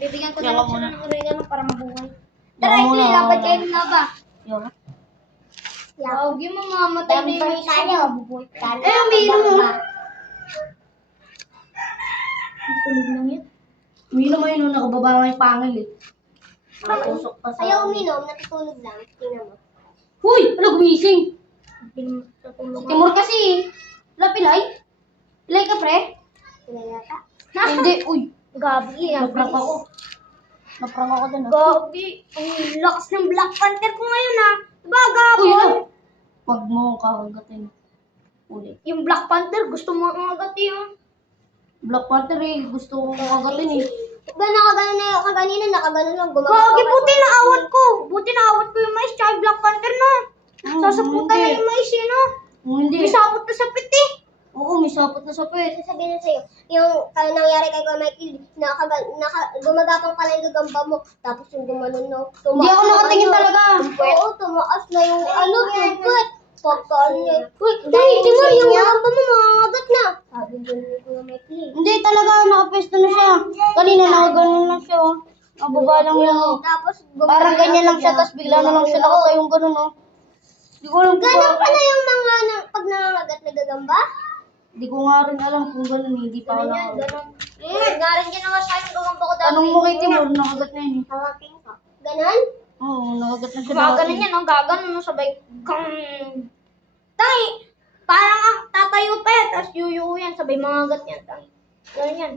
Bibigyan ko Yan na lang ka siya muna. ng regalo para mabuhay. Yan Tara, ka ito muna. labad kayo ng laba. Yan. Huwag yung mamamatay na yung isa niya. Mabubuhay. Eh, umiinom mo. Tulog lang yan. Uminom mo yun, nakababa nga yung pangil eh. Nakatusok pa sa... Ayaw uminom, natutulog lang. Tingnan mo. Huy! Ano gumising? Tulog Timur kasi. Wala pilay? Pilay ka, pre? Pinayata. Hindi, uy. Gabi. Naprank ako. Naprank ako dun ah. Gabi. Ang lakas ng Black Panther ko ngayon ah. Diba, Gabi? Uy, ano? Huwag mo kakagatin. Ulit. Yung Black Panther, gusto mo ang agati yun. Black Panther eh. Gusto kong kakagatin eh. Nakaganon na yung kaganina, nakaganon lang. Gabi, buti naawat ko. Buti naawat ko yung mais tsaka yung Black Panther no. Sasaputan na yung mais eh no. Hindi. May sapot na sa pit eh. Oo, may sapot na sa pwet. Sasabihin na sa'yo, yung nangyari kay Kuya Michael, gumagapang pala yung gagamba mo, tapos yung gumanon no. Hindi ako nakatingin talaga. Oo, tumaas na yung tupet. Pagkaan niya. Uy, Timur, yung gagamba mo, makagat na. Sabi din ni Kuya Michael. Hindi talaga, nakapesto na siya. Kanina nakaganon lang siya oh. Nababa lang yan oh. Tapos, Parang ganyan lang siya, tapos bigla na lang siya nakatayong ganun oh. Hindi ko alam kung Ganon bakit. pala yung mga pag nangangagat na gagamba? Hindi ko nga rin alam kung ganun eh. Hindi pa ako nakagat. Galing din naman sa akin gawang ko dati. Tanong mo kay Timur, nakagat na yun eh. Hawakin ko. Ganon? Oo, nakagat na siya. Gumaganon yan, no? Gaganon no? Sabay, kang... Tay! Parang ang tatayo pa yan, tapos yuyu yan, sabay mga yan. Tay. Ganun yan.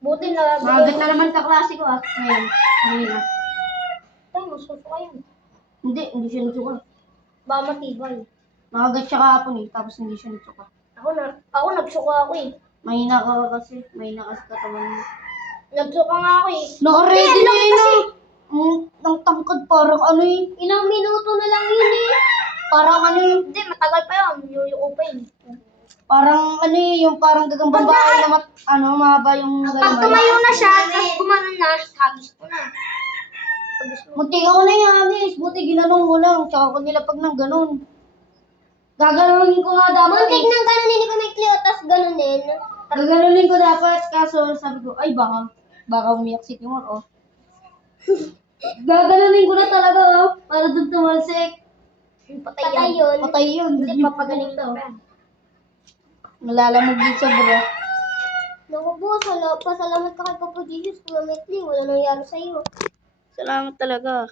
Buti na... Nakagat na naman kaklase ko ah. Ngayon, kanina. Tay, masusuka yan. Hindi siya nagsuka. Ba matibay. Nakagat siya kahapon eh, tapos hindi siya nagsuka. Ako nagsuka ako eh. Mahina ka kasi katawan mo. Nagsuka nga ako eh. Naka-ready na yun ah. Ang tangkad parang ano eh. Ilang minuto na lang yun eh. Parang ano eh. Hindi, matagal pa yun. Yuyuko pa yun. Parang ano eh, yung parang gagambang bahay na mahaba yung Pag galamay. tumayo na siya, tapos gumanon na, hagis ko na. Munti ako na yung hagis. Buti ginanong ko lang. Tsaka ko nilapag ng ganun. Gaganunin ko nga dapat Muntik eh. nang ganunin ni Kuya Michael, tapos ganunin. Gaganunin ko dapat. Kaso sabi ko, ay baka umiyak si Timur oh. Gaganunin ko na talaga oh. Para doon tumalsik. Patay yun. Patay yun. Hindi, Doon papagaling to. Nalalamog din sa bro. Naku po, pasalamat ka kay Papa Jesus, Kuya Michael. Wala nangyari sa'yo. Salamat talaga.